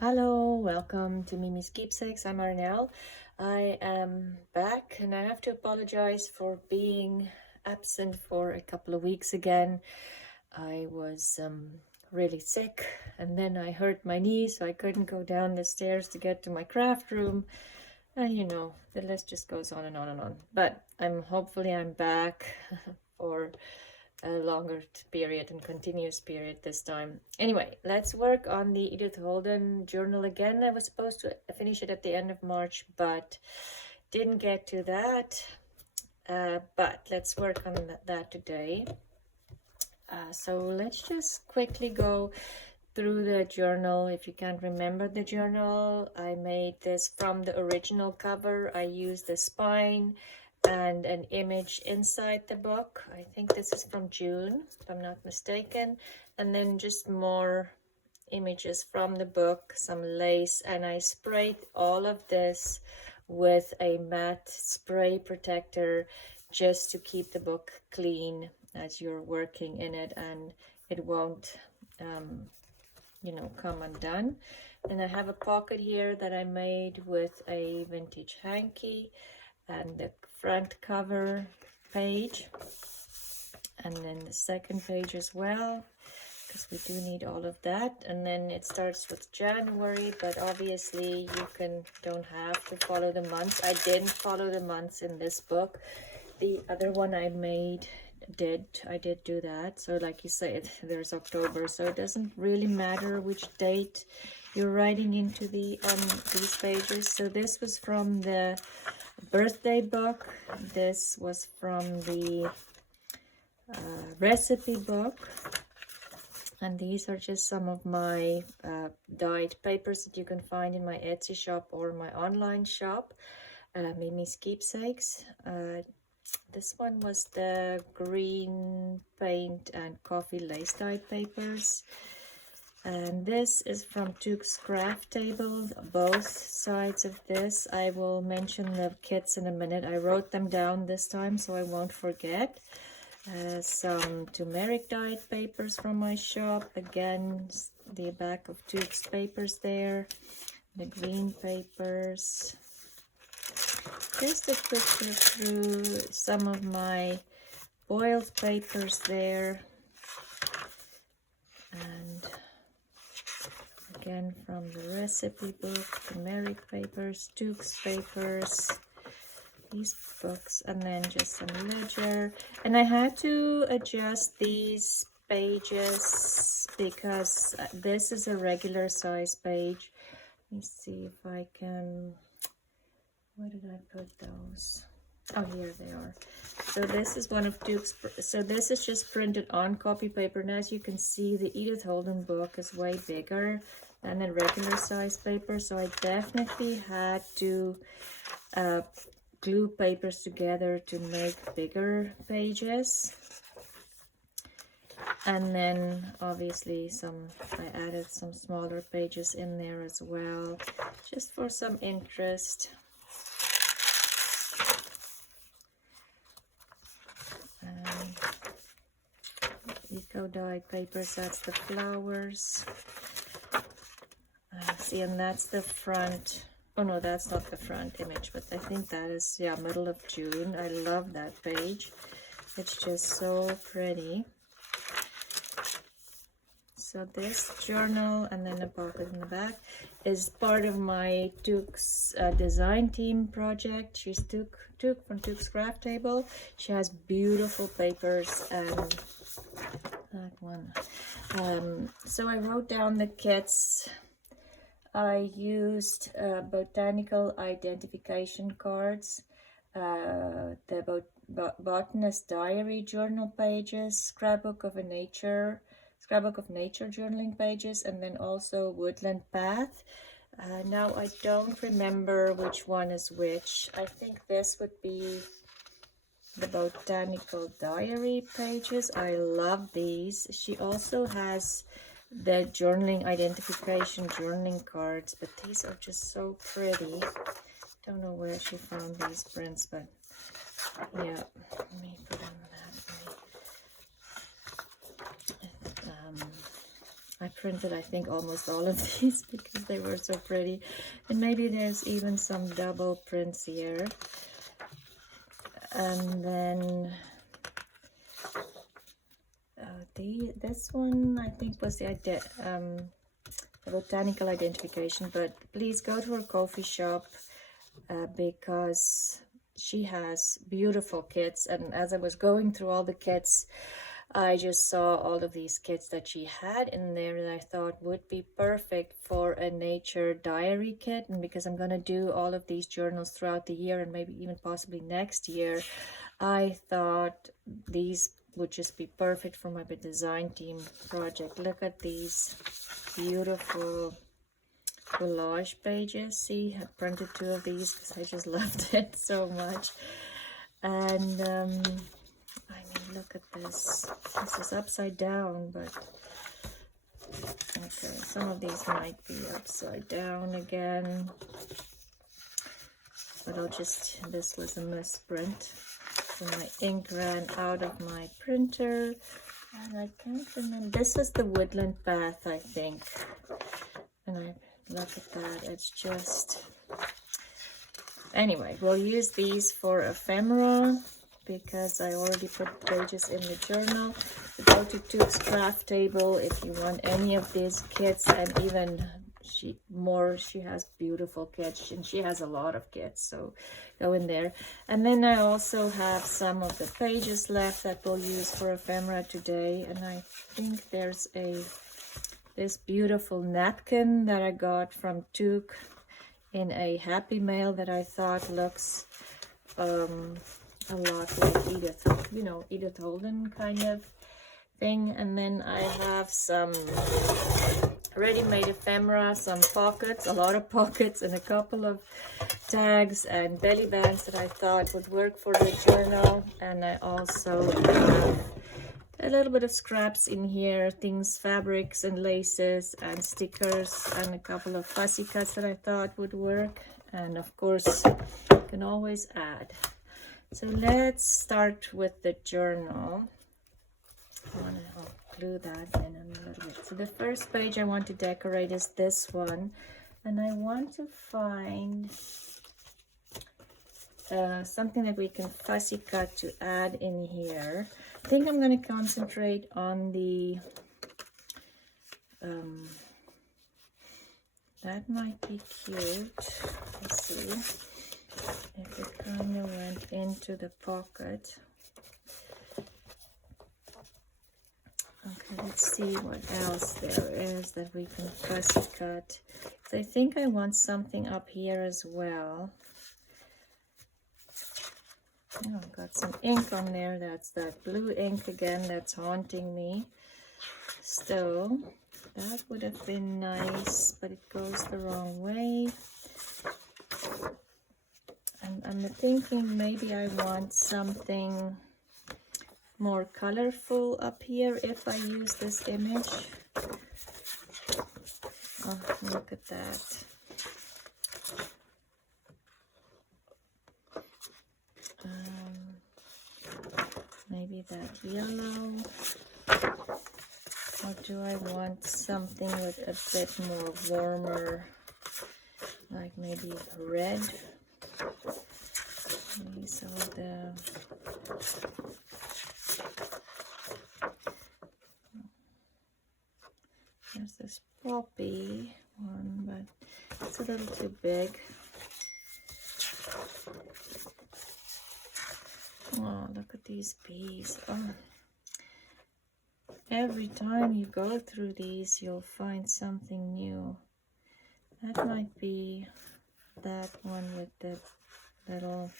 Hello, welcome to Miemie's Keepsakes. I'm Arnell. I am back and I have to apologize for being absent for a couple of weeks again. I was really sick and then I hurt my knee, so I couldn't go down the stairs to get to my craft room. And you know, the list just goes on and on and on. But hopefully I'm back for a longer period and continuous period this time. Anyway, let's work on the Edith Holden journal again. I was supposed to finish it at the end of March, but didn't get to that. But let's work on that today. So let's just quickly go through the journal. If you can't remember the journal, I made this from the original cover. I used the spine and an image inside the book. I think this is from June, if I'm not mistaken. And then just more images from the book, some lace, and I sprayed all of this with a matte spray protector just to keep the book clean as you're working in it, and it won't come undone. And I have a pocket here that I made with a vintage hanky and the front cover page, and then the second page as well, because we do need all of that. And then it starts with January, but obviously you don't have to follow the months. I didn't follow the months in this book. The other one I made I did do that. So like you said, there's October, so it doesn't really matter which date you're writing into these pages. So this was from the birthday book. This was from the recipe book. And these are just some of my dyed papers that you can find in my Etsy shop or my online shop, Miemie's Keepsakes. This one was the green paint and coffee lace dyed papers. And this is from Tuke's Craft Table, both sides of this. I will mention the kits in a minute. I wrote them down this time so I won't forget. Some turmeric dyed papers from my shop. Again, the back of Tuke's papers there. The green papers. Just a quick look through some of my boiled papers there. And again from the recipe book, turmeric papers, Tuke's papers, these books, and then just some ledger. And I had to adjust these pages because this is a regular size page. Let me see if I can, where did I put those? Oh, here they are. So this is one of Tuke's, so this is just printed on copy paper, and as you can see, the Edith Holden book is way bigger than a regular size paper, so I definitely had to glue papers together to make bigger pages. And then obviously I added some smaller pages in there as well, just for some interest. Eco dyed papers, that's the flowers. See, and that's the front. Oh no, that's not the front image, but I think that is, yeah, middle of June. I love that page. It's just so pretty. So this journal, and then a pocket in the back, is part of my Tuke's design team project. She's Tuke from Tuke's Craft Table. She has beautiful papers, and that one. So I wrote down the kits. I used botanical identification cards, the botanist diary journal pages, scrapbook of nature journaling pages, and then also woodland path. Now I don't remember which one is which. I think this would be the botanical diary pages. I love these. She also has the journaling identification journaling cards, but these are just so pretty. Don't know where she found these prints, but yeah, let me put them that way. I printed, I think, almost all of these because they were so pretty. And maybe there's even some double prints here. And then this one, I think, was the botanical identification. But please go to her coffee shop because she has beautiful kits. And as I was going through all the kits, I just saw all of these kits that she had in there that I thought would be perfect for a nature diary kit. And because I'm going to do all of these journals throughout the year and maybe even possibly next year, I thought these would just be perfect for my design team project. Look at these beautiful collage pages. See, I printed 2 of these because I just loved it so much. And I mean, look at this. This is upside down, but okay, some of these might be upside down again. But I'll just, this was a misprint. So my ink ran out of my printer. And I can't remember. This is the woodland path, I think. And I look at that. It's just... Anyway, we'll use these for ephemera because I already put pages in the journal. Go to Tuke's craft table if you want any of these kits, and even she has beautiful kits, and she has a lot of kits, so go in there. And then I also have some of the pages left that we'll use for ephemera today. And I think there's this beautiful napkin that I got from Tuke in a Happy Mail that I thought looks a lot like Edith, you know, Edith Holden kind of thing. And then I have some ready-made ephemera, some pockets, a lot of pockets, and a couple of tags and belly bands that I thought would work for the journal. And I also have a little bit of scraps in here, things, fabrics and laces and stickers, and a couple of fussy cuts that I thought would work. And of course, you can always add. So let's start with the journal. I'll glue that in a little bit. So the first page I want to decorate is this one. And I want to find something that we can fussy cut to add in here. I think I'm going to concentrate on the, that might be cute. Let's see if it kind of went into the pocket. Okay, let's see what else there is that we can fussy cut. So I think I want something up here as well. Oh, I've got some ink on there. That's that blue ink again that's haunting me. So that would have been nice, but it goes the wrong way. And I'm thinking maybe I want something more colorful up here if I use this image. Oh, look at that. Maybe that yellow, or do I want something with a bit more warmer, like maybe red? Maybe some of the there's this poppy one, but it's a little too big. Oh, look at these bees. Oh. Every time you go through these, you'll find something new. That might be that one with the little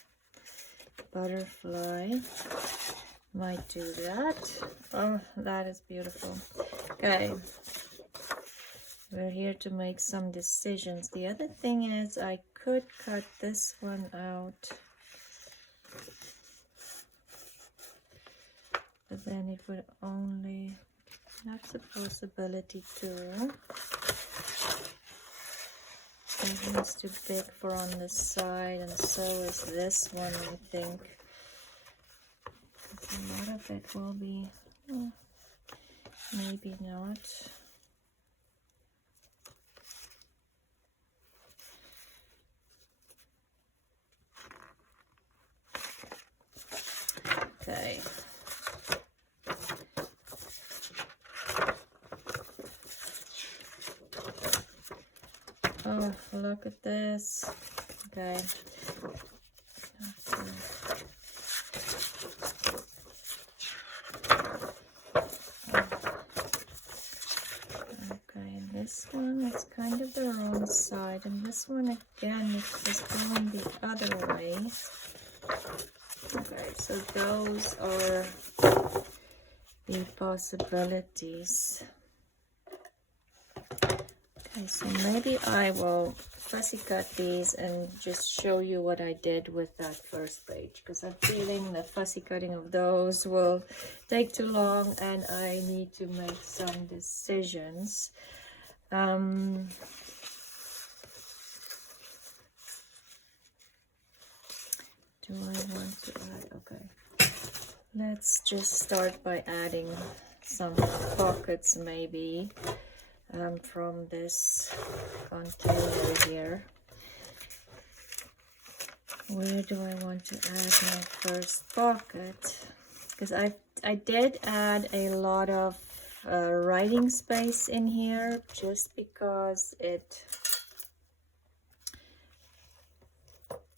butterfly. Might do that. Oh, that is beautiful. Okay. We're here to make some decisions. The other thing is I could cut this one out. But then it would only, that's a possibility too. It one's too big for on this side, and so is this one, I think. A lot of it will be, maybe not. Okay. Oh, look at this. Okay. Okay, and this one is kind of the wrong side, and this one again is just going the other way. Okay, so those are the possibilities. Okay, so maybe I will fussy cut these and just show you what I did with that first page, because I'm feeling the fussy cutting of those will take too long and I need to make some decisions. Do I want to add? Okay, let's just start by adding some pockets maybe. From this container here. Where do I want to add my first pocket? Because I did add a lot of writing space in here just because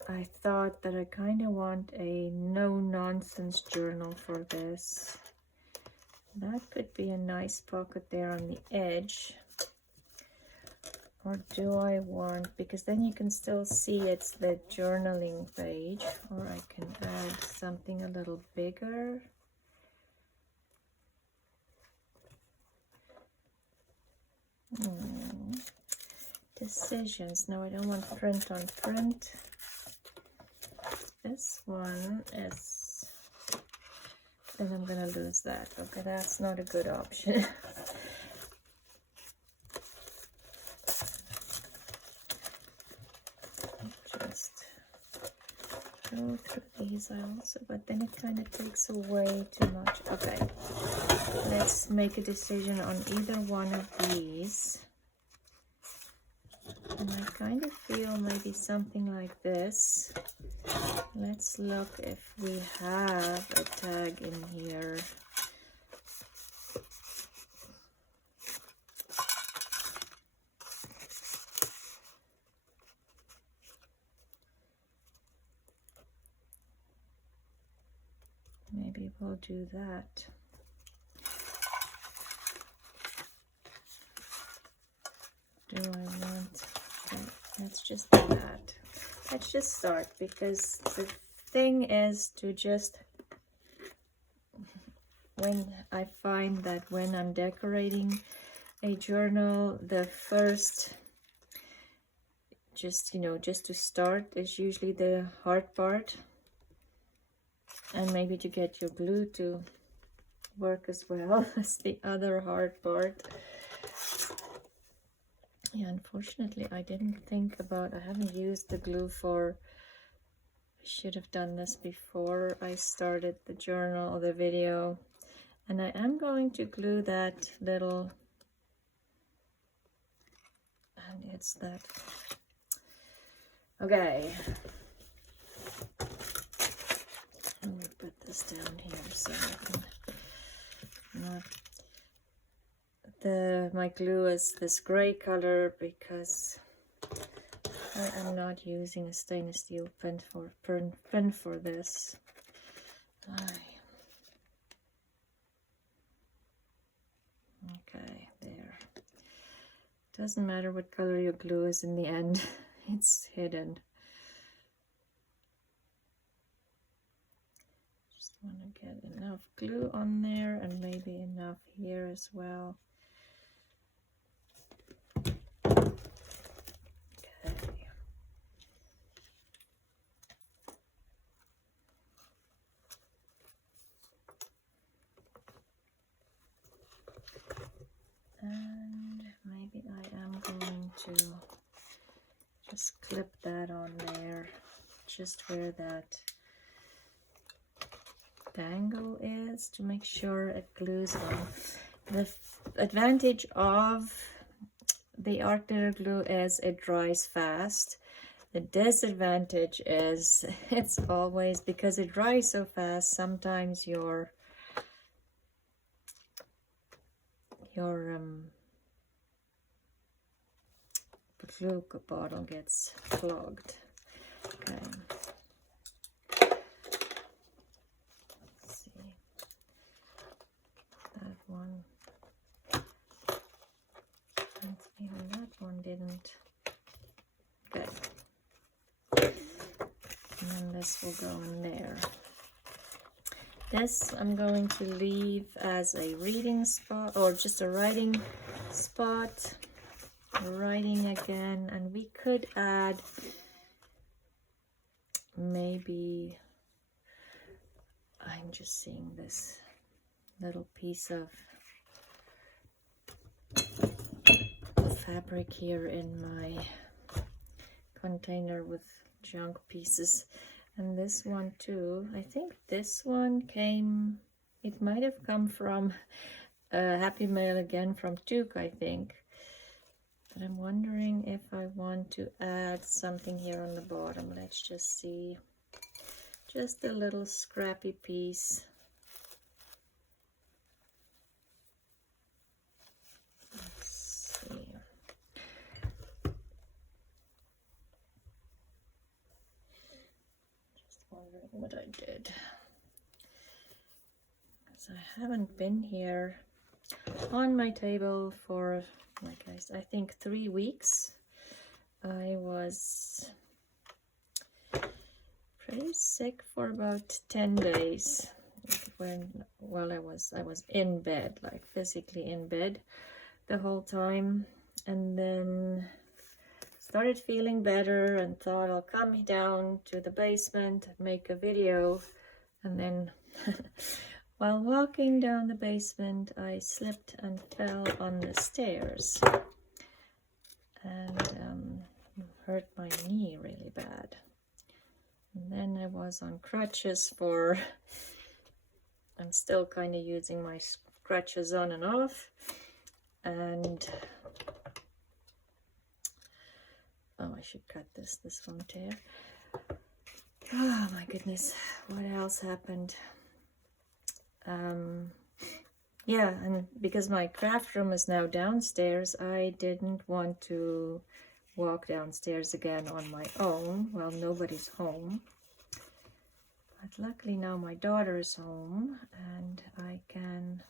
I thought that I kind of want a no-nonsense journal for this. That could be a nice pocket there on the edge. Or do I want, because then you can still see it's the journaling page, or I can add something a little bigger. Decisions. No, I don't want print on print. This one is, then I'm gonna lose that. Okay, that's not a good option. Go through these also, but then it kind of takes away too much. Okay, let's make a decision on either one of these. And I kind of feel maybe something like this. Let's look if we have a tag in here. Maybe we'll do that. Do I want, okay, let's just do that. Let's just start, because the thing is to just, when I find that when I'm decorating a journal, the first, just, you know, just to start is usually the hard part. And maybe to get your glue to work as well as the other hard part. Yeah, unfortunately, I didn't think about, I haven't used the glue for, I should have done this before I started the journal or the video. And I am going to glue that little, and it's that, okay. Let me put this down here so I can not, my glue is this gray color because I am not using a stainless steel pen for this. Okay, there. Doesn't matter what color your glue is in the end, it's hidden. Just want to get enough glue on there and maybe enough here as well. And maybe I am going to just clip that on there, just where that dangle is, to make sure it glues on. The advantage of the art glitter glue is it dries fast, The disadvantage is it's always, because it dries so fast, sometimes your glue bottle gets clogged. Okay. Let's see. That one. And even that one didn't. Okay. And then this will go in there. This I'm going to leave as a reading spot, or just a writing spot. Writing again, and we could add maybe, I'm just seeing this little piece of fabric here in my container with junk pieces, and this one too. I think this one came, it might have come from Happy Mail again, from Duke, I think. But I'm wondering if I want to add something here on the bottom. Let's just see. Just a little scrappy piece. Let's see. Just wondering what I did. Because I haven't been here on my table for, like I think 3 weeks. I was pretty sick for about 10 days when, well, I was in bed, like physically in bed the whole time, and then started feeling better and thought I'll come down to the basement and make a video, and then while walking down the basement, I slipped and fell on the stairs and hurt my knee really bad. And then I was on crutches for, I'm still kind of using my crutches on and off. And, oh, I should cut this won't tear. Oh my goodness, what else happened? Yeah, and because my craft room is now downstairs, I didn't want to walk downstairs again on my own. Well, nobody's home. But luckily now my daughter is home and I can,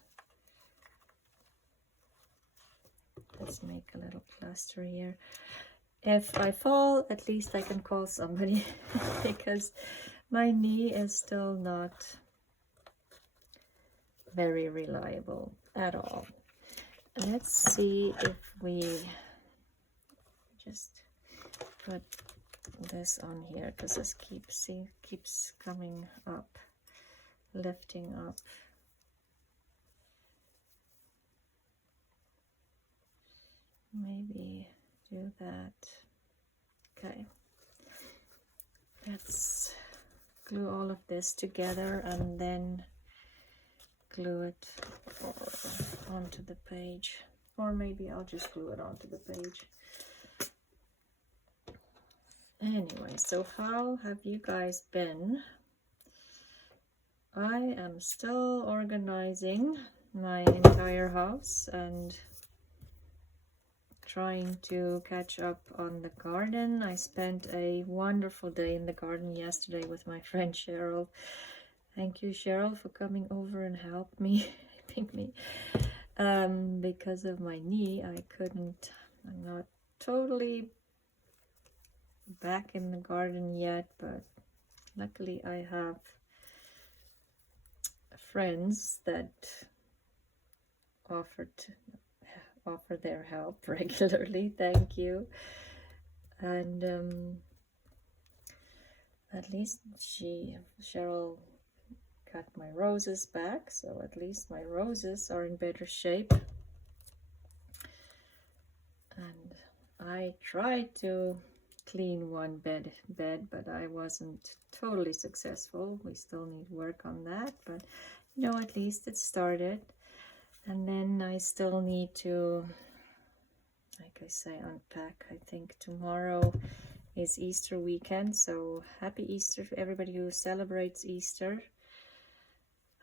let's make a little cluster here. If I fall, at least I can call somebody because my knee is still not very reliable at all. Let's see if we just put this on here, because this keeps coming up, lifting up. Maybe do that. Okay, let's glue all of this together and then glue it onto the page, or maybe I'll just glue it onto the page. Anyway, so how have you guys been? I am still organizing my entire house and trying to catch up on the garden. I spent a wonderful day in the garden yesterday with my friend Cheryl. Thank you, Cheryl, for coming over and helping me. Because of my knee, I'm not totally back in the garden yet, but luckily I have friends that offer their help regularly. Thank you. And at least Cheryl got my roses back, so at least my roses are in better shape. And I tried to clean one bed, but I wasn't totally successful. We still need work on that, but you know, at least it started. And then I still need to, like I say, unpack. I think tomorrow is Easter weekend, so happy Easter to everybody who celebrates Easter.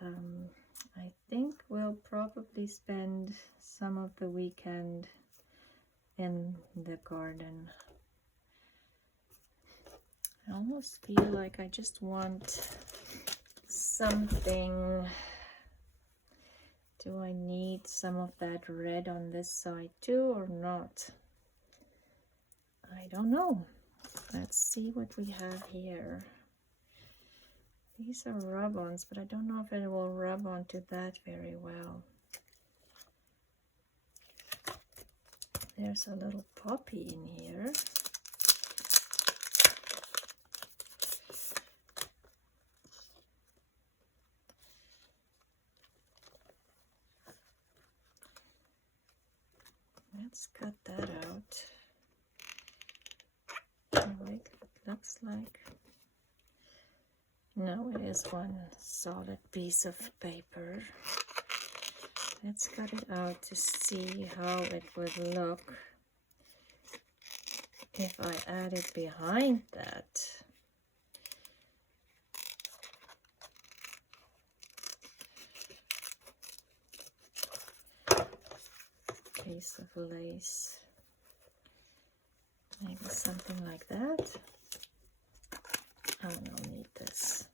I think we'll probably spend some of the weekend in the garden. I almost feel like I just want something. Do I need some of that red on this side too or not? I don't know. Let's see what we have here. These are rub-ons, but I don't know if it will rub onto that very well. There's a little poppy in here. Let's cut that out. Like it looks like. No, it is one solid piece of paper. Let's cut it out to see how it would look if I add it behind that. Piece of lace. Maybe something like that. I don't need this.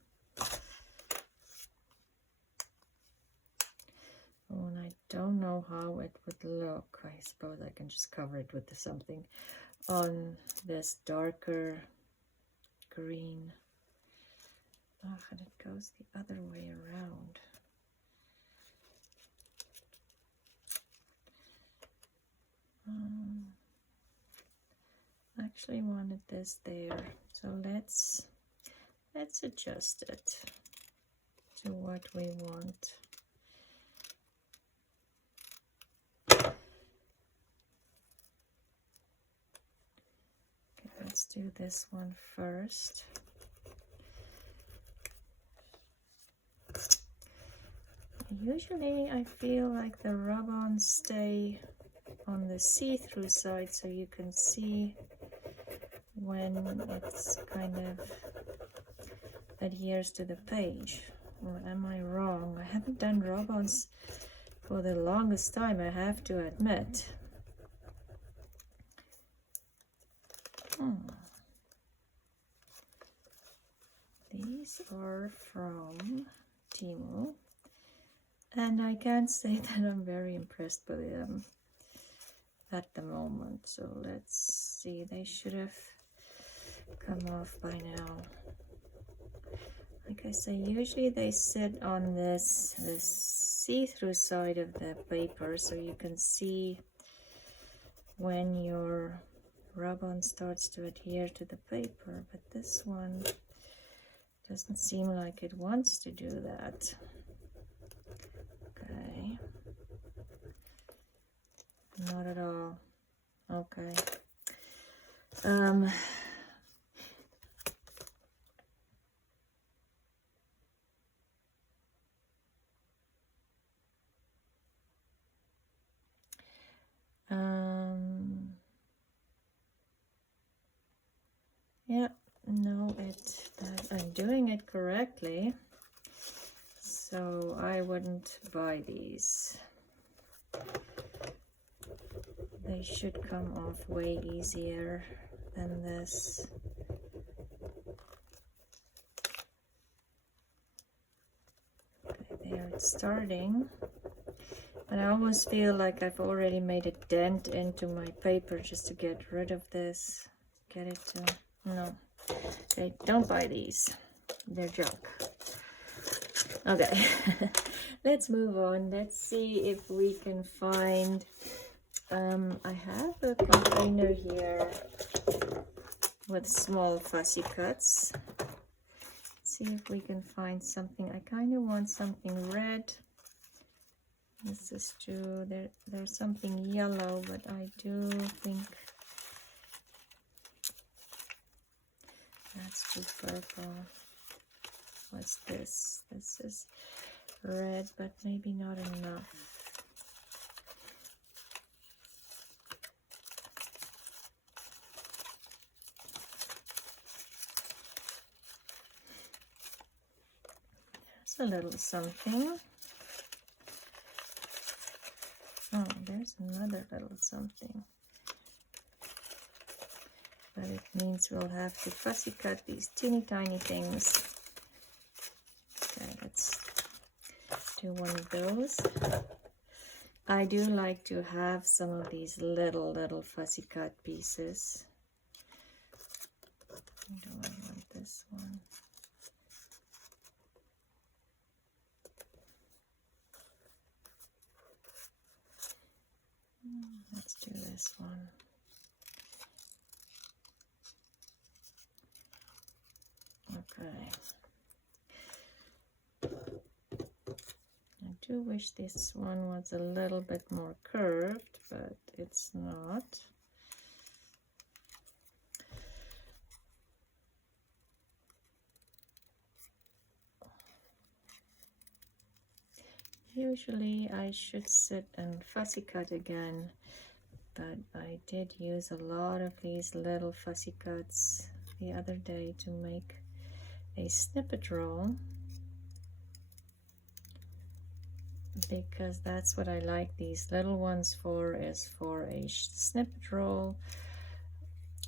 Oh, and I don't know how it would look. I suppose I can just cover it with something on this darker green. Oh, and it goes the other way around. Actually wanted this there, so let's adjust it to what we want. Okay, let's do this one first. Usually I feel like the rub-ons stay on the see-through side so you can see when it's kind of adheres to the page. Or am I wrong? I haven't done rub-ons for the longest time, I have to admit. These are from Temu, and I can't say that I'm very impressed by them at the moment. So let's see, they should have come off by now. Like I say, usually they sit on this see-through side of the paper so you can see when your rub-on starts to adhere to the paper, but this one doesn't seem like it wants to do that. Okay. Not at all. Okay. Yeah, no, I'm doing it correctly, so I wouldn't buy these. They should come off way easier than this. Okay, there it's starting. And I almost feel like I've already made a dent into my paper just to get rid of this. Get it to... No, they don't buy these. They're junk. Okay, let's move on. Let's see if we can find... I have a container here with small fussy cuts. Let's see if we can find something. I kind of want something red. This is true. There's something yellow, but I do think that's too purple. What's this? This is red, but maybe not enough. That's a little something. Oh, there's another little something. But it means we'll have to fussy cut these teeny tiny things. Okay, let's do one of those. I do like to have some of these little fussy cut pieces. Do I want this one? Let's do this one. Okay. I do wish this one was a little bit more curved, but it's not. Usually I should sit and fussy cut again, but I did use a lot of these little fussy cuts the other day to make a snippet roll, because that's what I like these little ones for, is for a snippet roll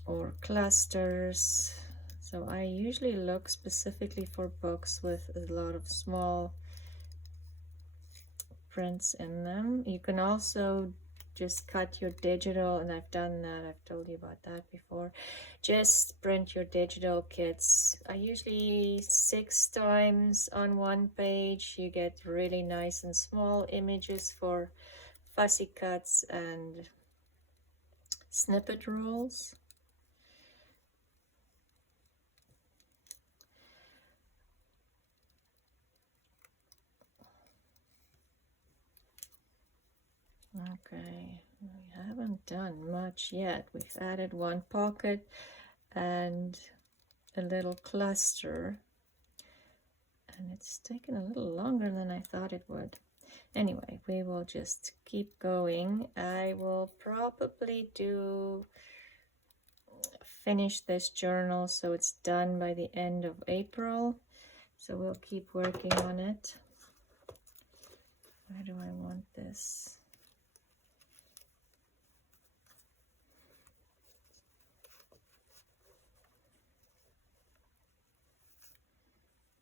or clusters. So I usually look specifically for books with a lot of small prints in them. You can also just cut your digital, and I've done that, I've told you about that before. Just print your digital kits. I usually 6 times on one page. You get really nice and small images for fussy cuts and snippet rolls. Okay, we haven't done much yet. We've added one pocket and a little cluster, and it's taken a little longer than I thought it would. Anyway, we will just keep going. I will probably finish this journal so it's done by the end of April. So we'll keep working on it. Where do I want this?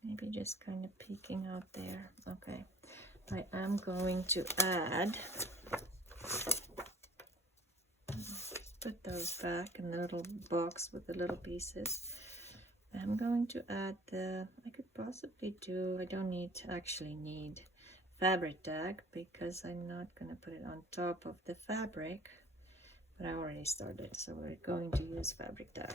Maybe just kind of peeking out there. Okay, I am going to add, put those back in the little box with the little pieces. I'm going to add the, I could possibly do, I don't actually need fabric tag, because I'm not going to put it on top of the fabric, but I already started, so we're going to use fabric tag.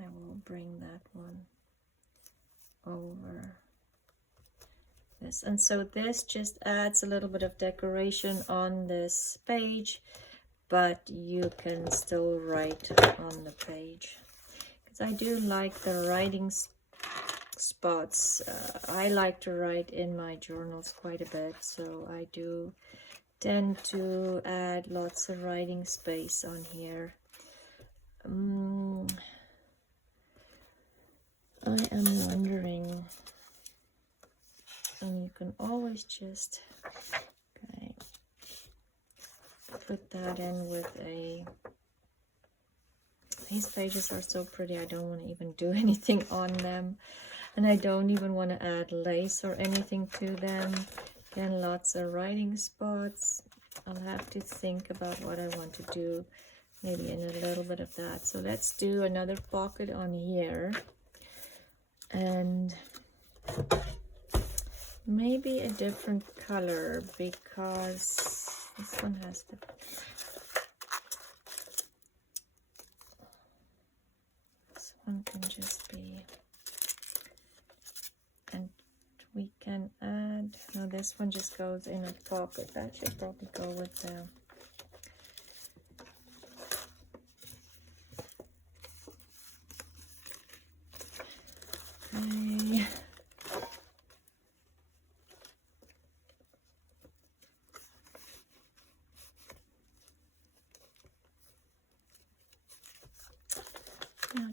I will bring that one over this, and so this just adds a little bit of decoration on this page, but you can still write on the page, because I do like the writing spots. I like to write in my journals quite a bit, so I do tend to add lots of writing space on here. I am wondering, and you can always just put that in with a, these pages are so pretty, I don't want to even do anything on them, and I don't even want to add lace or anything to them. Again, lots of writing spots. I'll have to think about what I want to do, maybe in a little bit of that. So let's do another pocket on here, and maybe a different color, because this one has to, this one can just be, and we can add, no, this one just goes in a pocket. That should probably go with the, okay.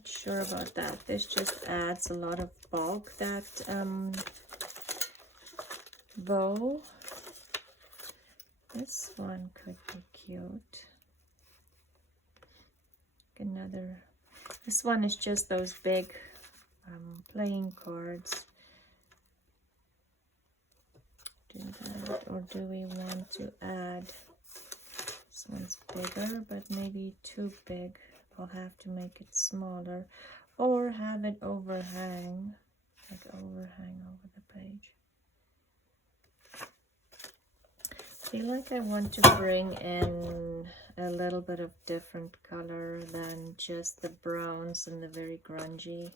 not sure about that. This just adds a lot of bulk, that bow. This one could be cute. Another, this one is just those big playing cards. Do that, or do we want to add, this one's bigger, but maybe too big. I'll have to make it smaller, or have it overhang, like overhang over the page. I feel like I want to bring in a little bit of different color than just the browns and the very grungy.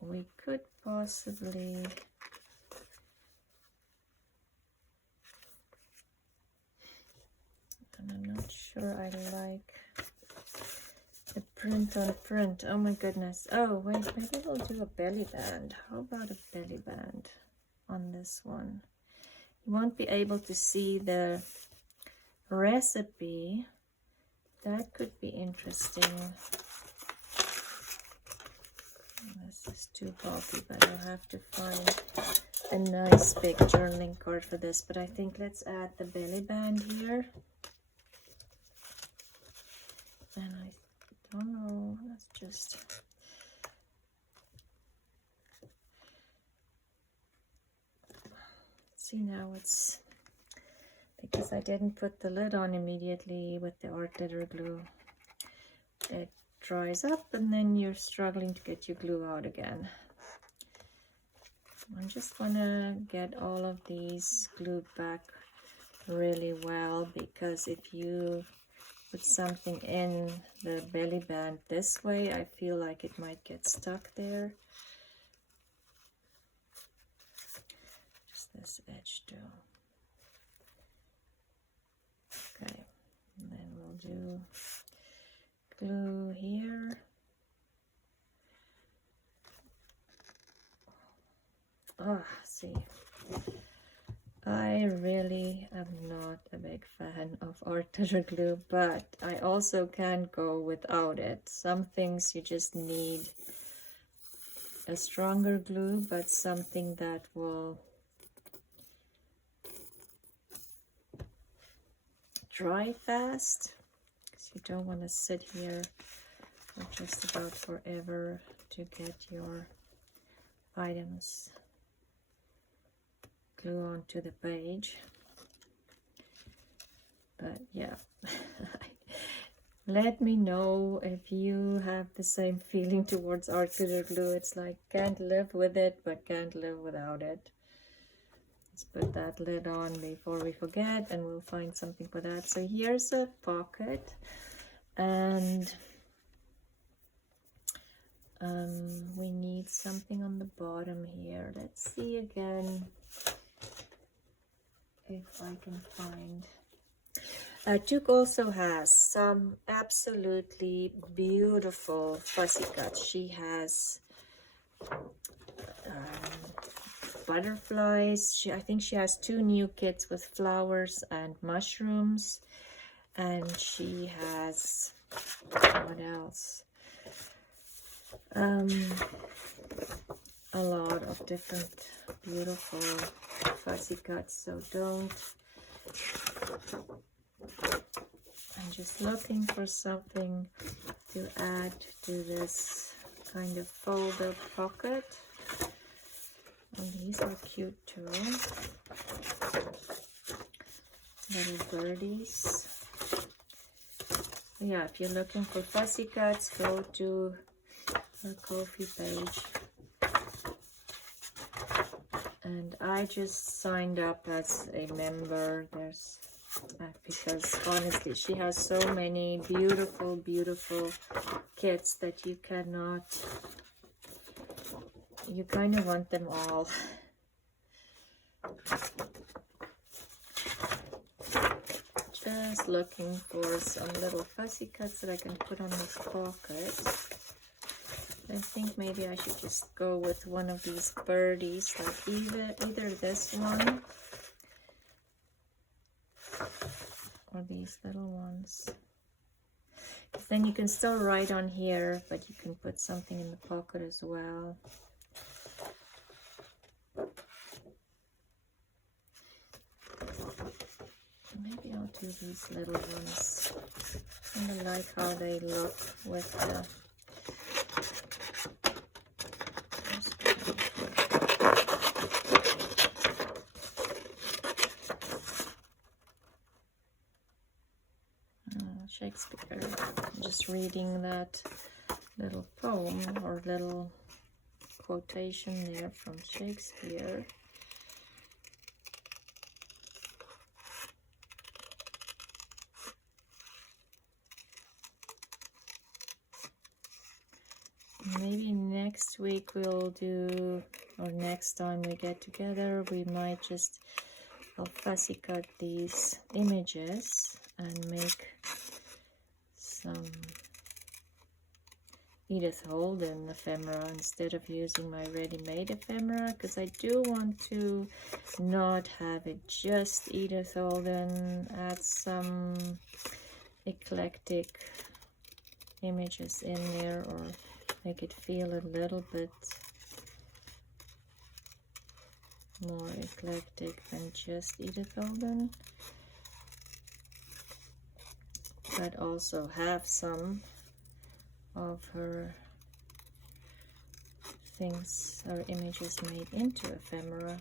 We could possibly, and I'm not sure I like the print on print. Oh my goodness. Oh wait, maybe we'll do a belly band. How about a belly band on this one? You won't be able to see the recipe. That could be interesting. This is too bulky, but I'll have to find a nice big journaling card for this. But I think let's add the belly band here. And I don't know, let's just, see, now it's, because I didn't put the lid on immediately with the art glitter glue, it dries up and then you're struggling to get your glue out again. I'm just gonna get all of these glued back really well, because if you put something in the belly band this way, I feel like it might get stuck there. Just this edge too. Okay, and then we'll do glue here. Ah, see, I really am not a big fan of art glitter glue, but I also can't go without it. Some things you just need a stronger glue, but something that will dry fast, because you don't want to sit here for just about forever to get your items glue onto the page. But yeah, let me know if you have the same feeling towards art glitter glue. It's like, can't live with it, but can't live without it. Let's put that lid on before we forget, and we'll find something for that. So here's a pocket, and we need something on the bottom here. Let's see again if I can find. Duke also has some absolutely beautiful fussy cuts. She has butterflies. I think she has 2 new kits with flowers and mushrooms, and she has, what else? A lot of different beautiful fussy cuts. So don't, I'm just looking for something to add to this kind of fold-up pocket. And these are cute too. Little birdies. Yeah, if you're looking for fussy cuts, go to her Ko-fi page. And I just signed up as a member. There's because honestly, she has so many beautiful, beautiful kits that you cannot, you kind of want them all. Just looking for some little fussy cuts that I can put on this pocket. I think maybe I should just go with one of these birdies, like either this one or these little ones. Then you can still write on here, but you can put something in the pocket as well. Maybe I'll do these little ones. I like how they look with the Shakespeare. I'm just reading that little poem or little quotation there from Shakespeare. Maybe next week we'll do, or next time we get together, we might just, I'll fussy cut these images and make some Edith Holden ephemera instead of using my ready-made ephemera, because I do want to not have it just Edith Holden, add some eclectic images in there, or make it feel a little bit more eclectic than just Edith Holden, but also have some of her things or images made into ephemera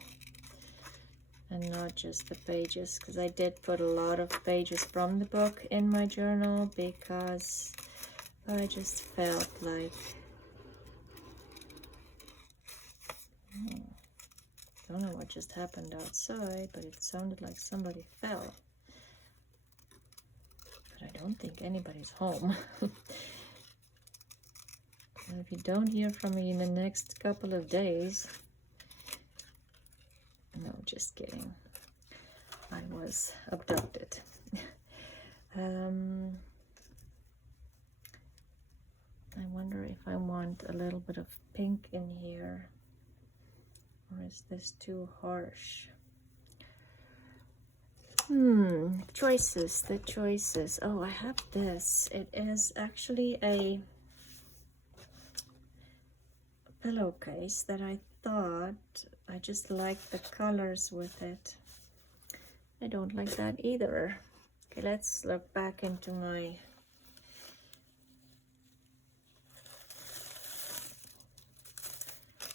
and not just the pages, because I did put a lot of pages from the book in my journal because I just felt like I don't know what just happened outside, but it sounded like somebody fell. But I don't think anybody's home. If you don't hear from me in the next couple of days, no, just kidding. I was abducted. I wonder if I want a little bit of pink in here. Or is this too harsh? The choices. Oh, I have this. It is actually a pillowcase that I thought I just like the colors with it. I don't like that either. Okay, let's look back into my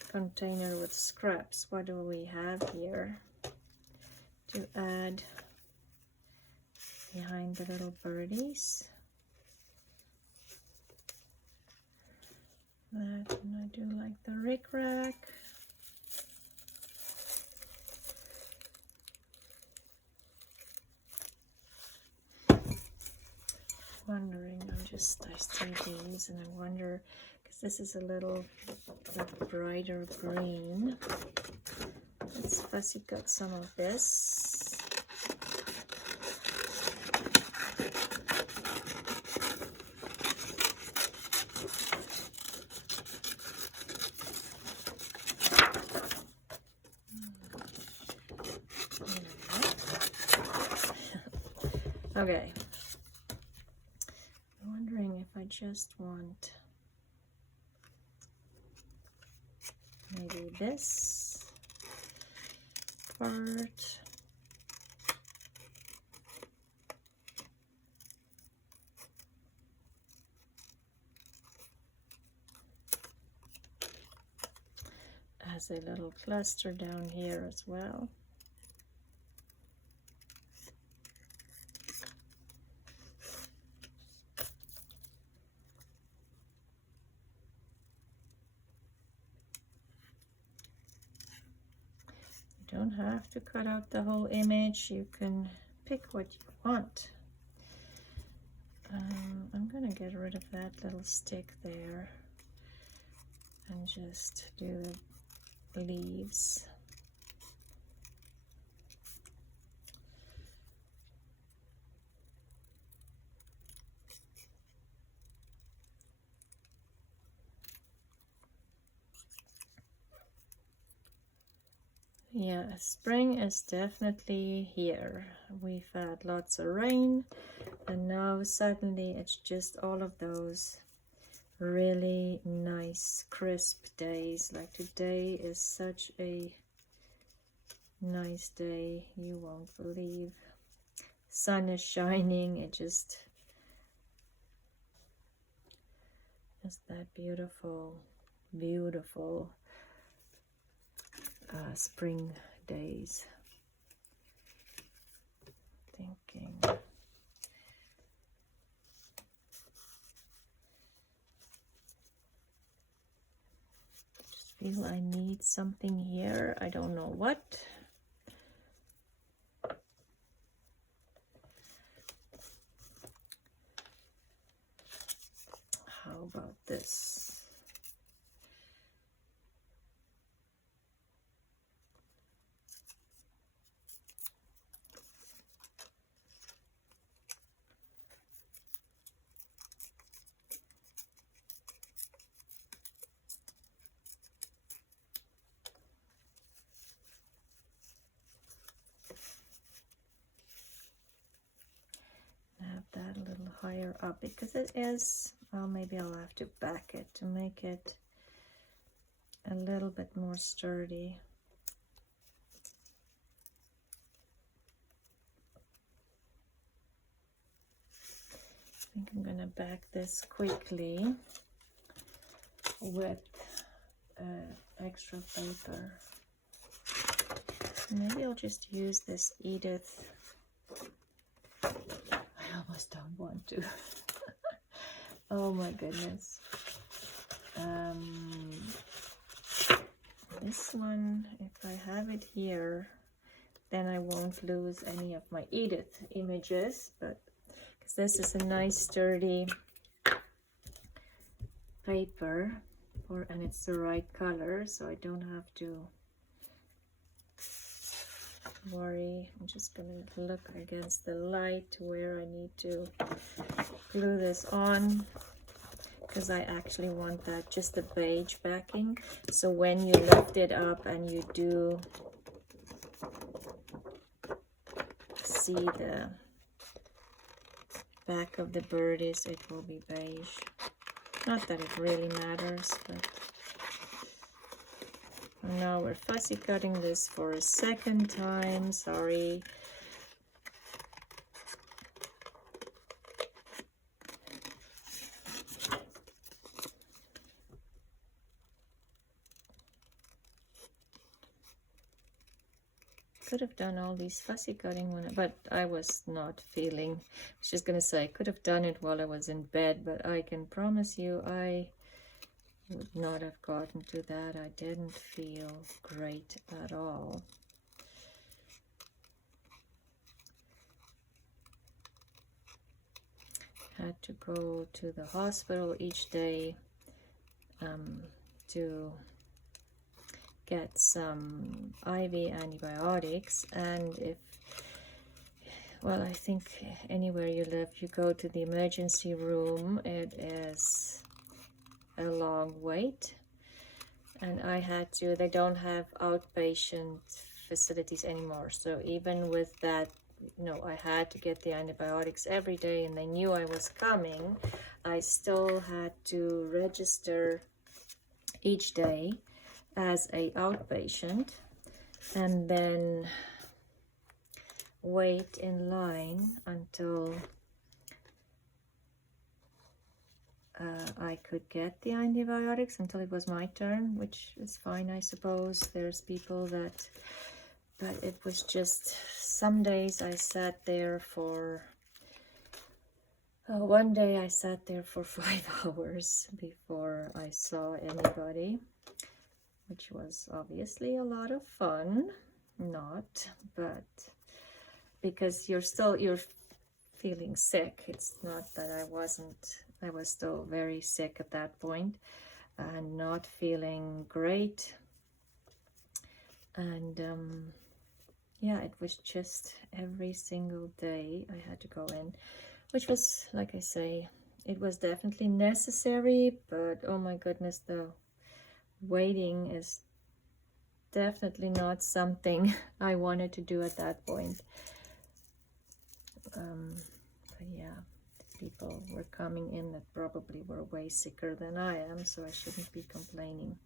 container with scraps. What do we have here to add behind the little birdies? That, and I do like the rickrack. Wondering, I see these and I wonder, because this is a little brighter green. Let's fussy cut some of this. Okay. I'm wondering if I just want maybe this part. As a little cluster down here as well. You don't have to cut out the whole image. You can pick what you want. I'm gonna get rid of that little stick there and just do the leaves. Yeah, spring is definitely here. We've had lots of rain, and now suddenly it's just all of those really nice crisp days. Like today is such a nice day, you won't believe. Sun is shining. It just is that beautiful spring days. Thinking just feel I need something here. I don't know what. How about this? Have that a little higher up because it is, well, maybe I'll have to back it to make it a little bit more sturdy. I think I'm gonna back this quickly with extra paper. Maybe I'll just use this Edith. I almost don't want to. Oh my goodness. This one, if I have it here, then I won't lose any of my Edith images, but because this is a nice sturdy paper and it's the right color, so I don't have to worry. I'm just gonna look against the light where I need to glue this on, because I actually want that just the beige backing, so when you lift it up and you do see the back of the birdies, it will be beige. Not that it really matters, but now we're fussy cutting this for a second time. Sorry. Could have done all these fussy cutting but I was not feeling. I was just gonna say I could have done it while I was in bed, but I can promise you I would not have gotten to that. I didn't feel great at all. Had to go to the hospital each day to get some IV antibiotics, and well, I think anywhere you live, you go to the emergency room, it is a long wait. And I had to, they don't have outpatient facilities anymore, so even with that, you know, I had to get the antibiotics every day, and they knew I was coming. I still had to register each day as a outpatient and then wait in line until I could get the antibiotics, until it was my turn, which is fine, I suppose. There's people that, but it was just, some days I sat there for, one day I sat there for 5 hours before I saw anybody, which was obviously a lot of fun. Not, but because you're feeling sick. It's not that I wasn't, I was still very sick at that point and not feeling great. And yeah, it was just every single day I had to go in, which was, like I say, it was definitely necessary, but oh my goodness, the waiting is definitely not something I wanted to do at that point. But yeah, people were coming in that probably were way sicker than I am, so I shouldn't be complaining.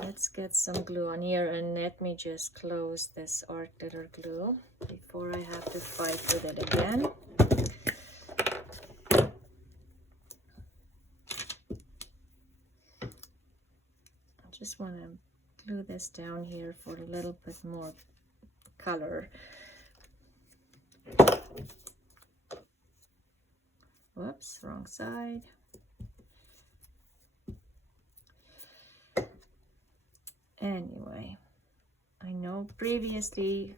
Let's get some glue on here, and let me just close this art glitter glue before I have to fight with it again. I just want to glue this down here for a little bit more color. Whoops, wrong side. Anyway, I know previously,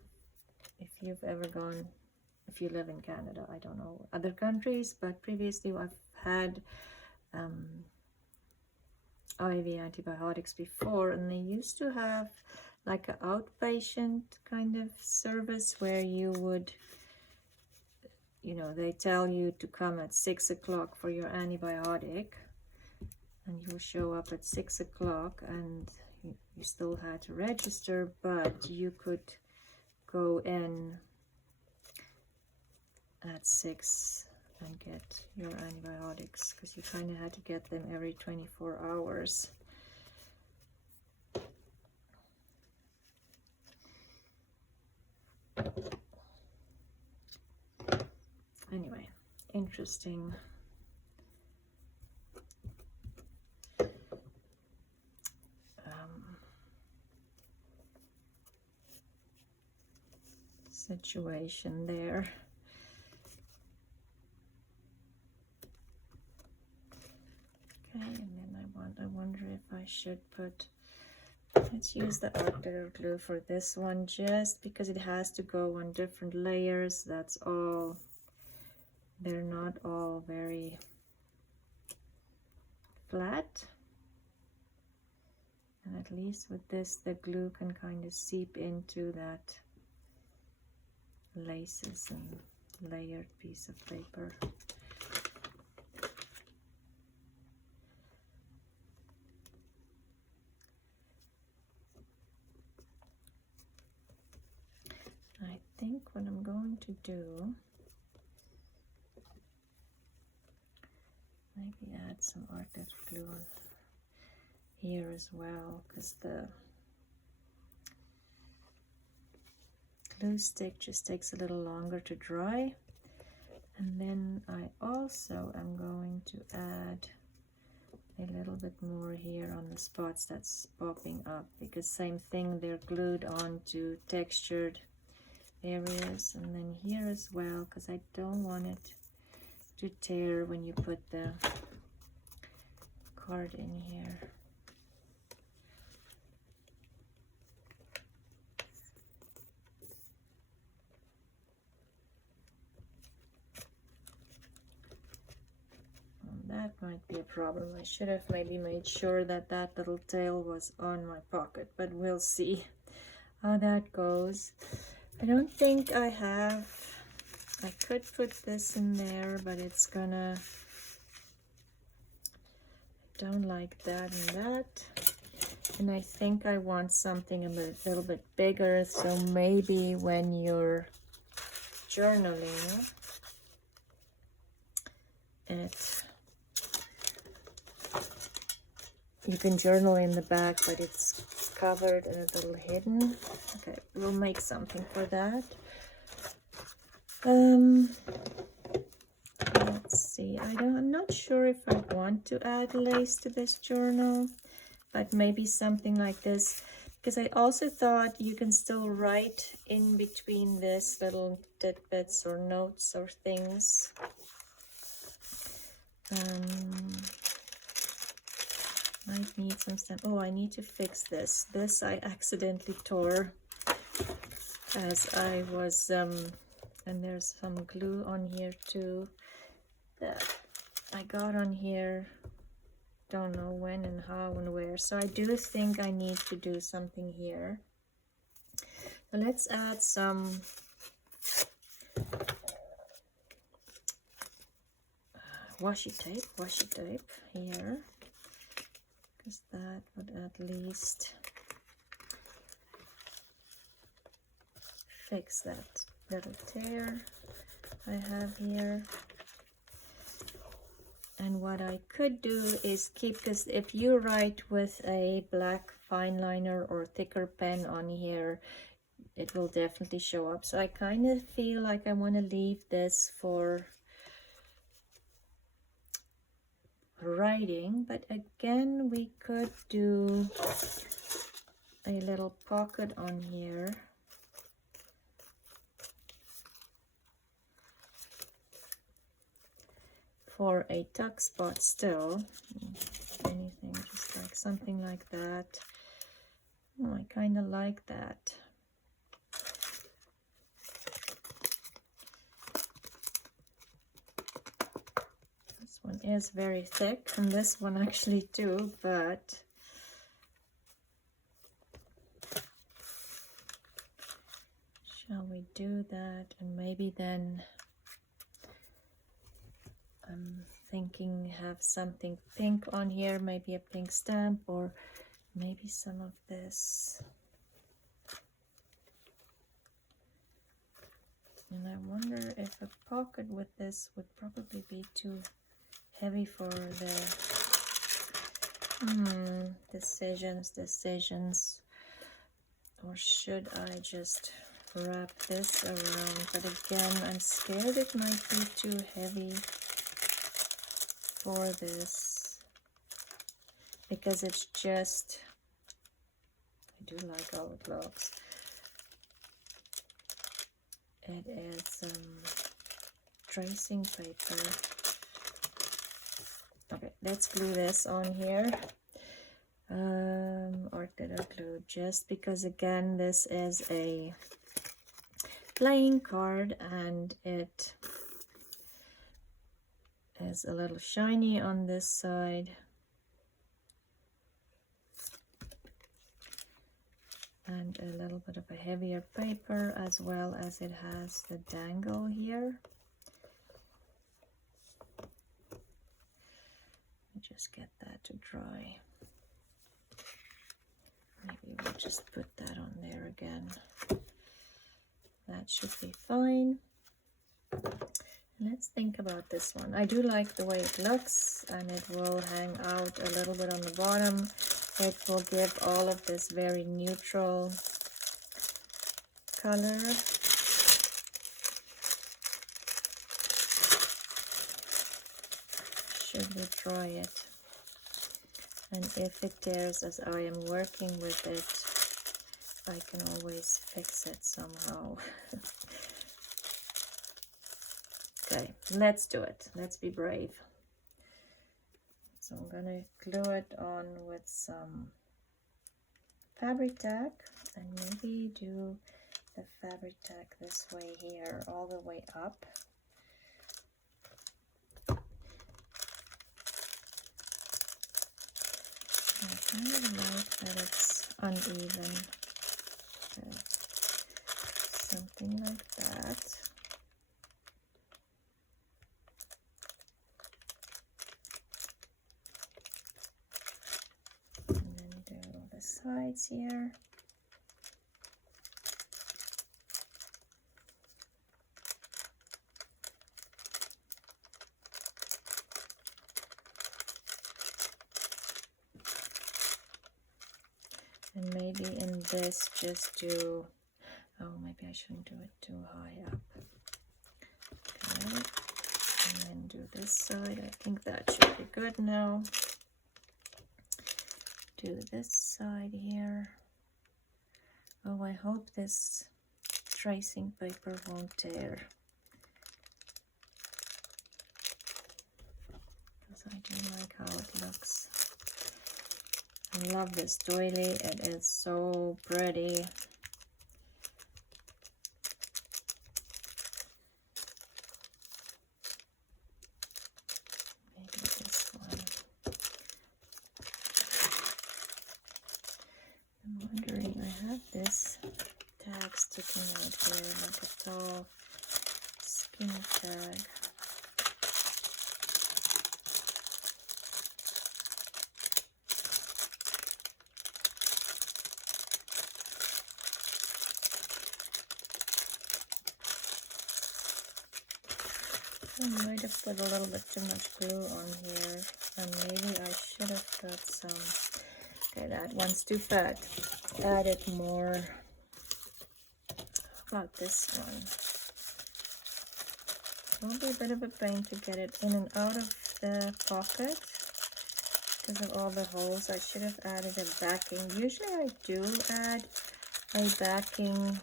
if you've ever gone, if you live in Canada, I don't know other countries, but previously I've had IV antibiotics before, and they used to have like an outpatient kind of service where you would, you know, they tell you to come at 6 o'clock for your antibiotic, and you show up at 6 o'clock, and you still had to register, but you could go in at 6 and get your antibiotics, because you kind of had to get them every 24 hours. Anyway, interesting. Situation there. Okay, and then I wonder if I should put, let's use the art glitter glue for this one, just because it has to go on different layers. That's all. They're not all very flat. And at least with this, the glue can kind of seep into that laces and layered piece of paper. I think what I'm going to do, maybe add some art glitter glue on here as well, because the glue stick just takes a little longer to dry. And then I also am going to add a little bit more here on the spots that's popping up, because same thing, they're glued onto textured areas, and then here as well, because I don't want it to tear when you put the card in here. That might be a problem. I should have maybe made sure that that little tail was on my pocket, but we'll see how that goes. I don't think I have, I could put this in there, but it's gonna, I don't like that and that. And I think I want something a little bit bigger, so maybe when you're journaling, you can journal in the back, but it's covered and a little hidden. Okay, we'll make something for that. Let's see. I'm not sure if I want to add lace to this journal, but maybe something like this, because I also thought you can still write in between this little tidbits or notes or things. Might need some stuff. Oh, I need to fix this. This I accidentally tore as I was, and there's some glue on here too that I got on here. Don't know when and how and where. So I do think I need to do something here. So let's add some washi tape here, because that would at least fix that little tear I have here. And what I could do is keep, because if you write with a black fine liner or thicker pen on here, it will definitely show up. So I kind of feel like I want to leave this for writing, but again, we could do a little pocket on here. For a tuck spot still, anything just like something like that. Oh, I kind of like that. This one is very thick, and this one actually too, but shall we do that? And maybe then I'm thinking have something pink on here, maybe a pink stamp, or maybe some of this. And I wonder if a pocket with this would probably be too heavy for the decisions. Or should I just wrap this around? But again, I'm scared it might be too heavy for this, because it's just, I do like how it looks. It is tracing paper. Okay, let's glue this on here. Or did I glue? Just because again, this is a playing card and it is a little shiny on this side. And a little bit of a heavier paper, as well as it has the dangle here. Just get that to dry. Maybe we'll just put that on there again. That should be fine. Let's think about this one. I do like the way it looks, and it will hang out a little bit on the bottom. It will give all of this very neutral color. Should we dry it? And if it tears as I am working with it, I can always fix it somehow. Okay, let's do it. Let's be brave. So I'm going to glue it on with some fabric tack, and maybe do the fabric tack this way here, all the way up. I kind of like that it's uneven. Okay. Something like that. And then do the sides here. And maybe in this just do, oh, maybe I shouldn't do it too high up. Okay, and then do this side. I think that should be good now. Do this side here. Oh, I hope this tracing paper won't tear, because I do like how it looks. I love this doily. It is so pretty. Maybe this one. I'm wondering, I have this tag sticking out here, like a tall skinny tag. I might have put a little bit too much glue on here, and maybe I should have got some. Okay, that one's too fat. Added more. How about this one? It'll be a bit of a pain to get it in and out of the pocket because of all the holes. I should have added a backing. Usually I do add a backing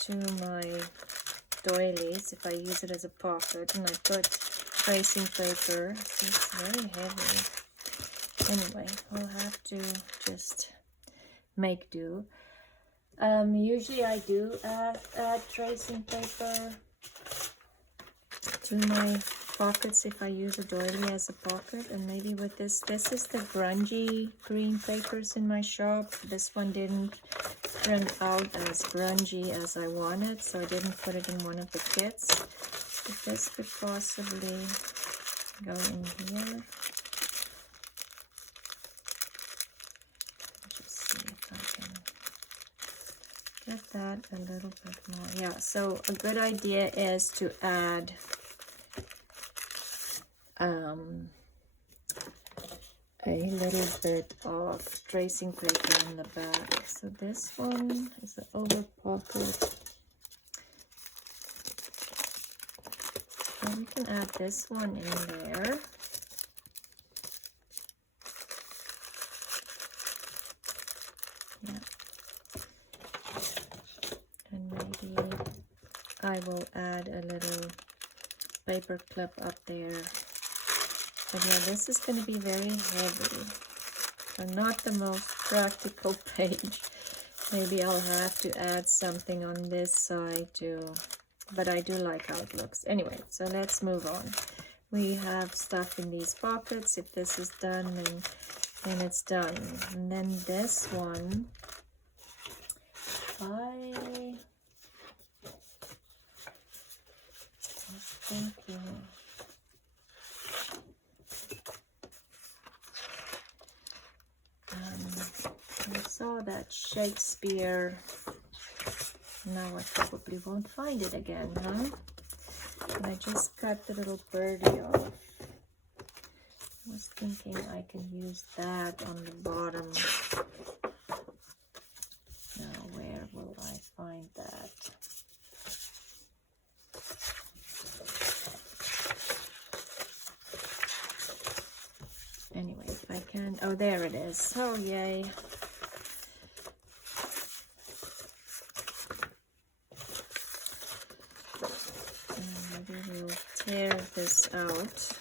to my doilies if I use it as a pocket, and I put tracing paper. It's very heavy. Anyway, I'll have to just make do. Usually I do add tracing paper to my pockets if I use a doily as a pocket, and maybe with this is the grungy green papers in my shop. This one didn't turn out as grungy as I wanted, so I didn't put it in one of the kits. But this could possibly go in here. Just see if I can get that a little bit more. Yeah, so a good idea is to add a little bit of tracing paper in the back. So this one is the over pocket. And we can add this one in there. Yeah. And maybe I will add a little paper clip up there. But yeah, this is going to be very heavy, so not the most practical page. Maybe I'll have to add something on this side too, but I do like how it looks. Anyway, so let's move on. We have stuff in these pockets. If this is done, then it's done. And then this one, I was thinking, I saw that Shakespeare. Now I probably won't find it again, huh? And I just cut the little birdie off. I was thinking I can use that on the bottom. Now, where will I find that? Anyway, if I can. Oh, there it is. Oh, yay. And maybe we'll tear this out.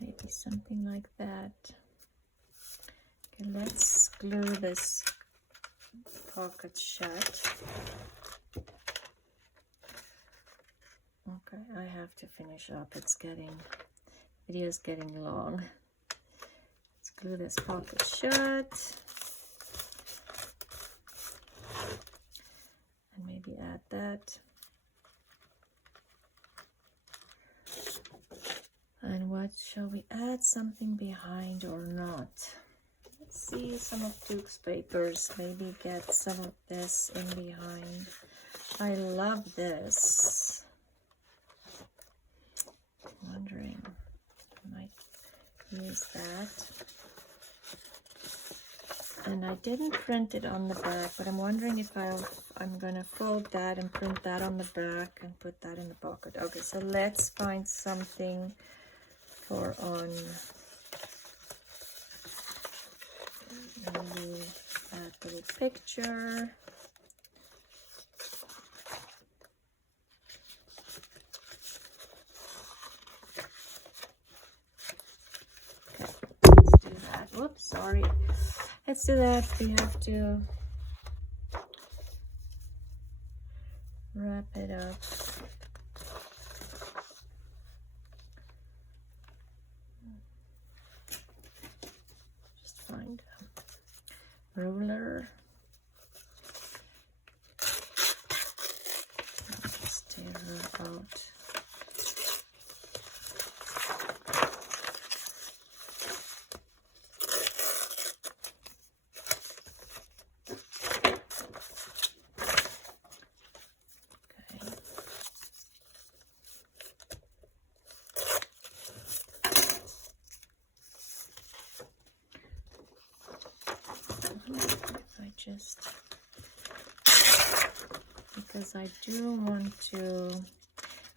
Maybe something like that. Okay, let's glue this pocket shut. Okay, I have to finish up. Video's getting long. Let's glue this pocket shut. And maybe add that. And what shall we add something behind or not? Let's see some of Duke's papers. Maybe get some of this in behind. I love this. I'm wondering, I might use that. And I didn't print it on the back, but I'm wondering if I'm gonna fold that and print that on the back and put that in the pocket. Okay, so let's find something for on maybe that little picture. Okay, let's do that. Whoops, sorry. Let's do that. We have to wrap it up. because I do want to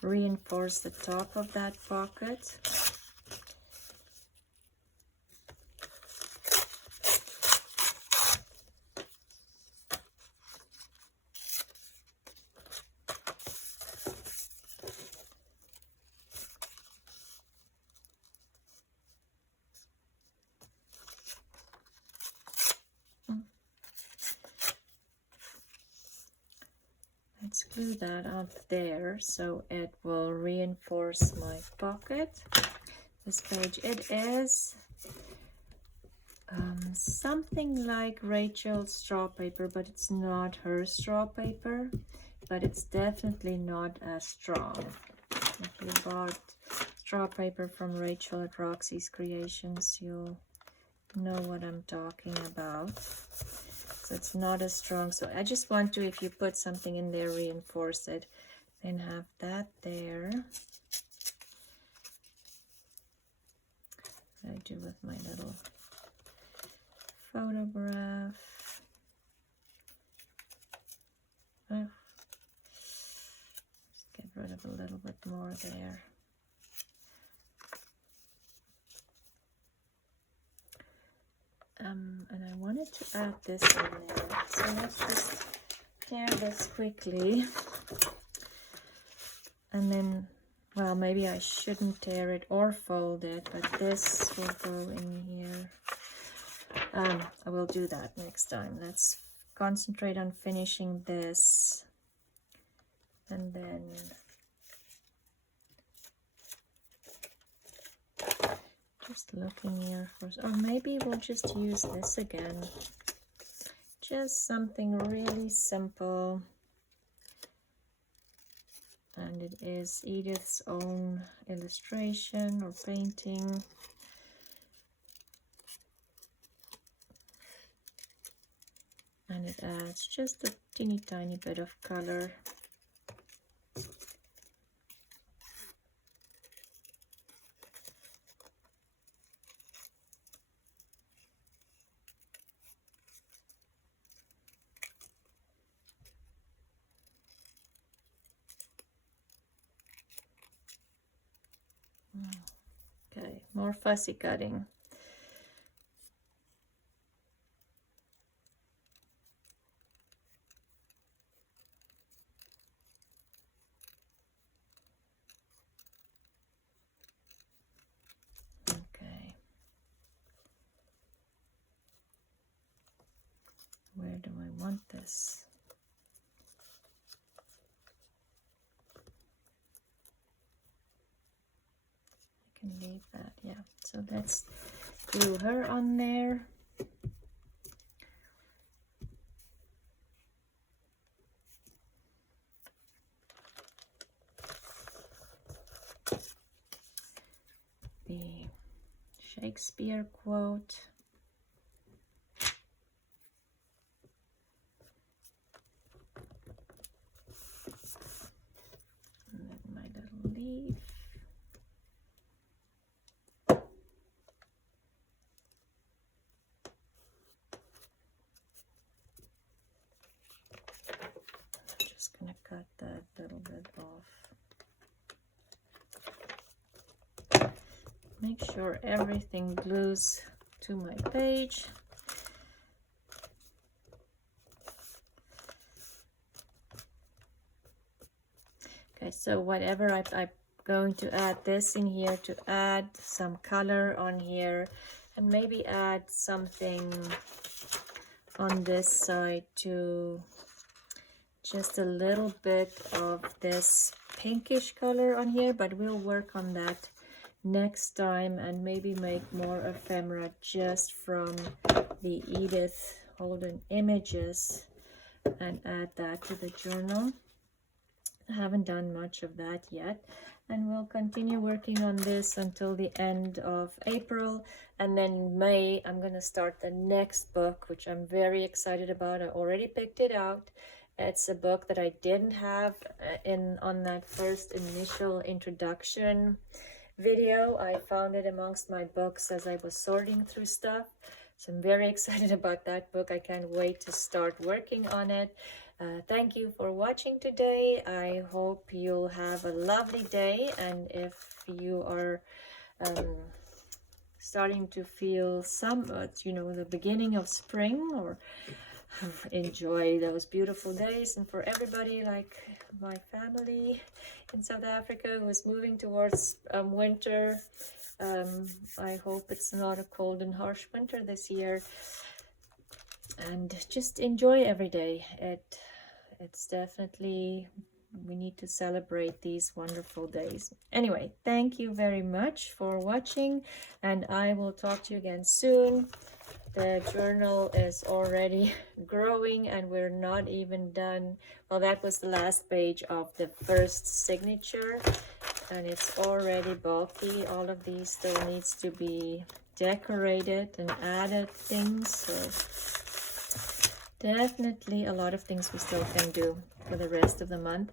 reinforce the top of that pocket. Let's glue that up there so it will reinforce my pocket. This page, it is something like Rachel's straw paper, but it's not her straw paper, but it's definitely not as strong. If you bought straw paper from Rachel at Roxy's Creations, you'll know what I'm talking about. So it's not as strong. So I just want to, if you put something in there, reinforce it. Then have that there. What I do with my little photograph. Oh, just get rid of a little bit more there. And I wanted to add this in there. So let's just tear this quickly. And then, well, maybe I shouldn't tear it or fold it, but this will go in here. I will do that next time. Let's concentrate on finishing this. And then just looking here for, or maybe we'll just use this again. Just something really simple. And it is Edith's own illustration or painting. And it adds just a teeny tiny bit of color. Okay, more fussy cutting. Okay. Where do I want this? I can leave that, yeah. So let's glue her on there. The Shakespeare quote. And then my little leaf. I'm just gonna cut that little bit off. Make sure everything glues to my page. Okay, so whatever I'm going to add this in here to add some color on here, and maybe add something on this side to just a little bit of this pinkish color on here, but we'll work on that next time and maybe make more ephemera just from the Edith Holden images and add that to the journal. I haven't done much of that yet, and we'll continue working on this until the end of April, and then in May I'm going to start the next book, which I'm very excited about. I already picked it out. It's a book that I didn't have on that first initial introduction video. I found it amongst my books as I was sorting through stuff. So I'm very excited about that book. I can't wait to start working on it. Thank you for watching today. I hope you'll have a lovely day, and if you are starting to feel the beginning of spring, or enjoy those beautiful days. And for everybody like my family in South Africa who is moving towards winter, I hope it's not a cold and harsh winter this year, and just enjoy every day. It's definitely, we need to celebrate these wonderful days. Anyway, thank you very much for watching, and I will talk to you again soon. The journal is already growing, and we're not even done. Well, that was the last page of the first signature, and it's already bulky. All of these still needs to be decorated and added things. So definitely a lot of things we still can do for the rest of the month.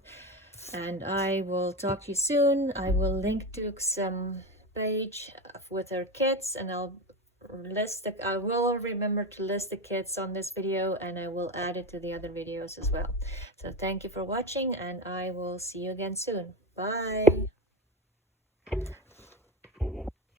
And I will talk to you soon. I will link to some page with her kits, and I will remember to list the kits on this video, and I will add it to the other videos as well. So thank you for watching, and I will see you again soon. Bye.